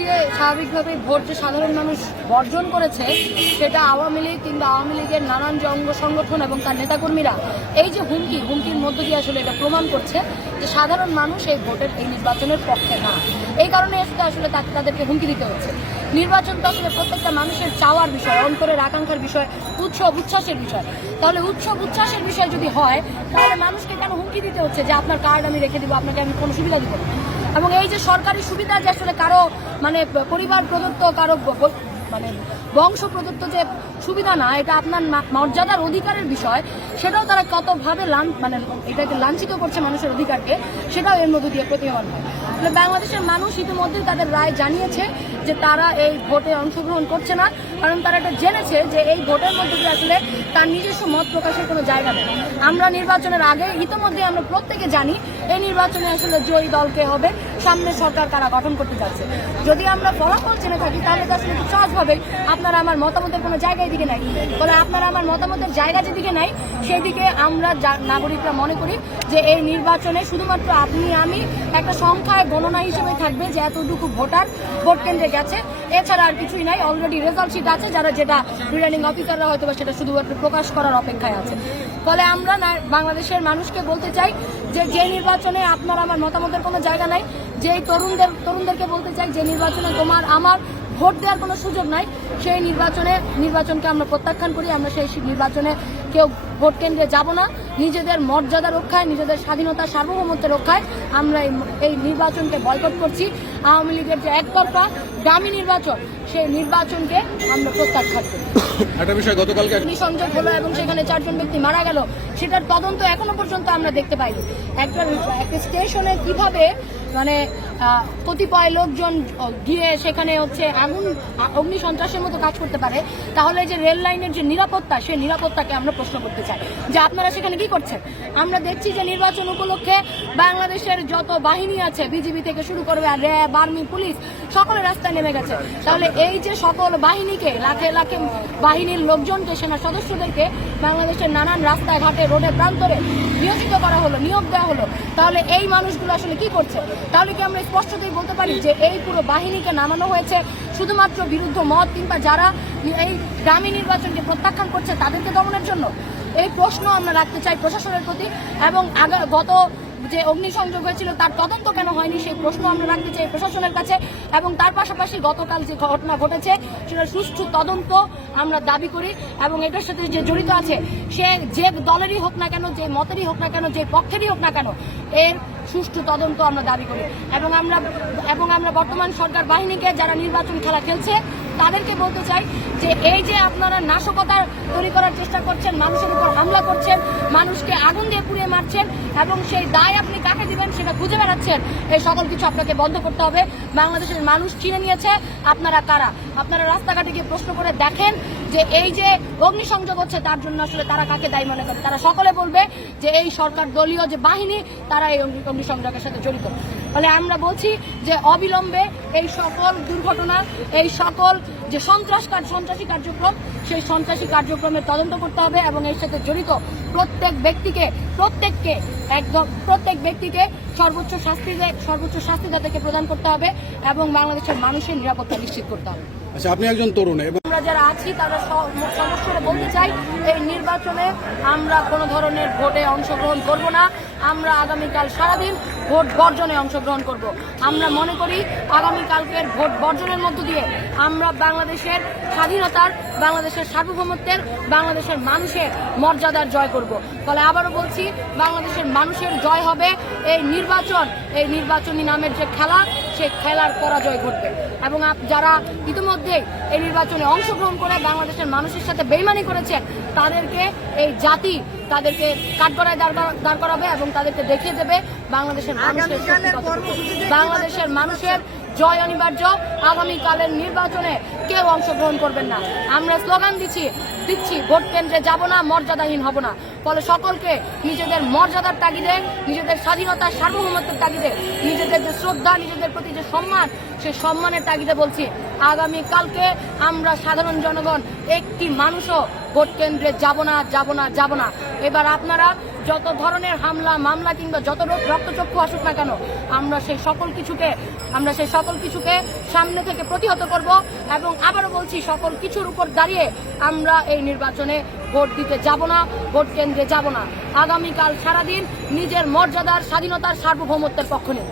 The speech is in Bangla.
দিয়ে স্বাভাবিকভাবে ভোট যে সাধারণ মানুষ বর্জন করেছে, সেটা আওয়ামী লীগ কিংবা আওয়ামী লীগের নানান যে অঙ্গ সংগঠন এবং তার নেতাকর্মীরা, এই যে হুমকি, হুমকির মধ্য দিয়ে আসলে এটা প্রমাণ করছে যে সাধারণ মানুষ এই ভোটের, এই নির্বাচনের পক্ষে না। এই কারণে আসলে আসলে তাকে, তাদেরকে হুমকি দিতে হচ্ছে। নির্বাচন তো আসলে প্রত্যেকটা মানুষের চাওয়ার বিষয়, অন্তরের আকাঙ্ক্ষার বিষয়, উৎসব উচ্ছ্বাসের বিষয়। তাহলে উৎসব উচ্ছ্বাসের বিষয় যদি হয়, তাহলে মানুষকে কেন হুমকি দিতে হচ্ছে যে আপনার কার্ড আমি রেখে দিব, আপনাকে আমি কোনো সুবিধা দিব না? এবং এই যে সরকারি সুবিধা যে আসলে কারও মানে পরিবার প্রদত্ত কারও মানে বংশ প্রদত্ত যে সুবিধা না, এটা আপনার মর্যাদার অধিকারের বিষয়, সেটাও তারা কতভাবে লান মানে এটাকে লাঞ্ছিত করছে মানুষের অধিকারকে, সেটাও এর মধ্য দিয়ে প্রতীয়মান হয়। বাংলাদেশের মানুষ ইতিমধ্যেই তাদের রায় জানিয়েছে যে তারা এই ভোটে অংশগ্রহণ করছে না, কারণ তারা এটা জেনেছে যে এই ভোটের মধ্যে দিয়ে আসলে তার নিজস্ব মত প্রকাশের কোনো জায়গা নেই। আমরা নির্বাচনের আগে ইতিমধ্যে আমরা প্রত্যেকে জানি, এই নির্বাচনে আসলে জয়ী দলকে হবে সামনে সরকার তারা গঠন করতে যাচ্ছে। যদি আমরা ফলাফল জেনে থাকি, তাহলে তো আসলে খুব সহজভাবে আপনারা আমার মতামতের কোনো জায়গায় দিকে নাই। বলে আপনারা আমার মতামতের জায়গা যেদিকে নাই সেই দিকে আমরা নাগরিকরা মনে করি যে এই নির্বাচনে শুধুমাত্র আপনি, আমি একটা সংখ্যায় গণনা হিসেবে থাকবে যে এতটুকু ভোটার ভোট কেন্দ্রে গেছে। এছাড়া আর কিছুই নাই অলরেডি রেজাল্ট শিট আছে, যারা যেটা রিটার্নিং অফিসাররা হয়তো বা সেটা শুধুমাত্র প্রকাশ করার অপেক্ষায় আছে। ফলে আমরা বাংলাদেশের মানুষকে বলতে চাই যে যে নির্বাচনে আপনার আমার মতামতের কোনো জায়গা নাই যেই তরুণদের তরুণদেরকে বলতে চাই যে নির্বাচনে তোমার আমার ভোট দেওয়ার কোনো সুযোগ নাই সেই নির্বাচনে নির্বাচনকে আমরা প্রত্যাখ্যান করি আমরা সেই নির্বাচনে কেউ ভোট কেন্দ্রে যাব না। নিজেদের মর্যাদা রক্ষায় নিজেদের স্বাধীনতা সার্বভৌমত্ব রক্ষায় আমরা এই নির্বাচনকে বয়কট করছি। আওয়ামী লীগের যে একতরফা দামি নির্বাচন সেই নির্বাচনকে আমরা প্রত্যাখ্যান করি। একটা বিষয় গতকালকে হলো এবং সেখানে চারজন ব্যক্তি মারা গেল সেটার তদন্ত এখনও পর্যন্ত আমরা দেখতে পাইনি। একটা একটা স্টেশনে কীভাবে মানে আহ, কতিপয় লোকজন গিয়ে সেখানে হচ্ছে আ- অগ্নি সন্ত্রাসের মতো কাজ করতে পারে। তাহলে যে রেল লাইনের যে নিরাপত্তা, সেই নিরাপত্তাকে আমরা প্রশ্ন করতে চাই। যে আপনারা সেখানে কি করছেন? আমরা দেখছি যে নির্বাচন উপলক্ষে বাংলাদেশের যত বাহিনী আছে, বিজিবি থেকে শুরু করবে, আর র্যাব আর্মি পুলিশ, সকলে রাস্তায় নেমে গেছে। তাহলে এই যে সকল বাহিনীকে, লাখে লাখে বাহিনীর লোকজনকে, সেনা সদস্যদেরকে বাংলাদেশের নানান রাস্তায় ঘাটে রোডে, প্রান্তরে নিয়োজিত করা হলো, নিয়োগ দেওয়া হলো, তাহলে এই মানুষগুলো আসলে কি করছে? তাহলে কি আমরা স্পষ্টতই বলতে পারি যে এই পুরো বাহিনীকে নামানো হয়েছে শুধুমাত্র বিরুদ্ধ মত কিংবা যারা এই গ্রামী নির্বাচনকে প্রত্যাখ্যান করছে তাদেরকে দমনের জন্য। এই প্রশ্ন আমরা রাখতে চাই প্রশাসনের প্রতি এবং গত যে অগ্নিসংযোগ হয়েছিল তার তদন্ত কেন হয়নি সেই প্রশ্ন আমরা রাখতে চাই প্রশাসনের কাছে এবং তার পাশাপাশি গতকাল যে ঘটনা ঘটেছে সেটা সুষ্ঠু তদন্ত আমরা দাবি করি এবং এটার সাথে যে জড়িত আছে সে যে দলেরই হোক না কেন, যে মতেরই হোক না কেন, যে পক্ষেরই হোক না কেন, এর সুষ্ঠু তদন্ত আমরা দাবি করি। এবং আমরা এবং আমরা বর্তমান সরকার বাহিনীকে যারা নির্বাচন খেলা খেলছে তাদেরকে বলতে চাই যে এই যে আপনারা নাশকতা তৈরি করার চেষ্টা করছেন, মানুষের উপর হামলা করছেন, মানুষকে আগুন দিয়ে পুড়িয়ে মারছেন এবং সেই দায় আপনি কাকে দিবেন সেটা খুঁজে বেড়াচ্ছেন, এই সকল কিছু আপনাকে বন্ধ করতে হবে। বাংলাদেশের মানুষ চিনে নিয়েছে, আপনারা কারা? আপনারা রাস্তাঘাটে গিয়ে প্রশ্ন করে দেখেন যে এই যে অগ্নিসংযোগ হচ্ছে, তার জন্য আসলে তারা কাকে দায়ী মনে করে? তারা সকলে বলবে যে এই সরকার দলীয় যে বাহিনী, তারা এই অগ্নিসংযোগের সাথে জড়িত। ফলে আমরা বলছি যে অবিলম্বে এই সকল দুর্ঘটনা এই সকল যে সন্ত্রাস সন্ত্রাসী কার্যক্রম সেই সন্ত্রাসী কার্যক্রমের তদন্ত করতে হবে এবং এর সাথে জড়িত প্রত্যেক ব্যক্তিকে প্রত্যেককে একদম প্রত্যেক ব্যক্তিকে সর্বোচ্চ শাস্তি সর্বোচ্চ শাস্তি তাদেরকে প্রদান করতে হবে এবং বাংলাদেশের মানুষের নিরাপত্তা নিশ্চিত করতে হবে। আচ্ছা আপনি একজন তরুণ আমরা যারা আছি তারা সমস্যাটা বলতে চাই এই নির্বাচনে আমরা কোনো ধরনের ভোটে অংশগ্রহণ করব না। আমরা আগামীকাল সারাদিন ভোট বর্জনে অংশগ্রহণ করব। আমরা মনে করি আগামীকালকের ভোট বর্জনের মধ্য দিয়ে আমরা বাংলাদেশের স্বাধীনতার, বাংলাদেশের সার্বভৌমত্বের, বাংলাদেশের মানুষের মর্যাদার জয় করব। ফলে আবারও বলছি, বাংলাদেশের মানুষের জয় হবে এই নির্বাচন। এই নির্বাচনী নামের যে খেলা সে খেলার পরাজয় ঘটবে। এবং যারা ইতিমধ্যেই এই নির্বাচনে অংশগ্রহণ করে বাংলাদেশের মানুষের সাথে বেইমানি করেছেন, তাদেরকে এই জাতি তাদেরকে কাঠগড়ায় দাঁড় করা- দাঁড় করাবে এবং তাদেরকে দেখিয়ে দেবে বাংলাদেশের মানুষের বাংলাদেশের মানুষের জয় অনিবার্য। আগামীকালের নির্বাচনে কেউ অংশগ্রহণ করবেন না। আমরা স্লোগান দিচ্ছি দিচ্ছি, ভোট কেন্দ্রে যাব না, মর্যাদাহীন হব না। ফলে সকলকে নিজেদের মর্যাদার তাগিদে, নিজেদের স্বাধীনতার সার্বভৌমত্বের তাগিদে, নিজেদের যে শ্রদ্ধা, নিজেদের প্রতি যে সম্মান, সে সম্মানের তাগিদে বলছি আগামী কালকে আমরা সাধারণ জনগণ, একটি মানুষও ভোট কেন্দ্রে যাব না যাব না যাব না। এবার আপনারা যত ধরনের হামলা, মামলা কিংবা যত রক্তচক্ষু আসুক না কেন, আমরা সেই সকল কিছুকে, আমরা সেই সকল কিছুকে সামনে থেকে প্রতিহত করব এবং আবারও বলছি, সকল কিছুর উপর দাঁড়িয়ে আমরা এই নির্বাচনে ভোট দিতে যাব না, ভোট কেন্দ্রে যাব না। আগামীকাল সারাদিন নিজের মর্যাদার, স্বাধীনতার সার্বভৌমত্বের পক্ষ নেব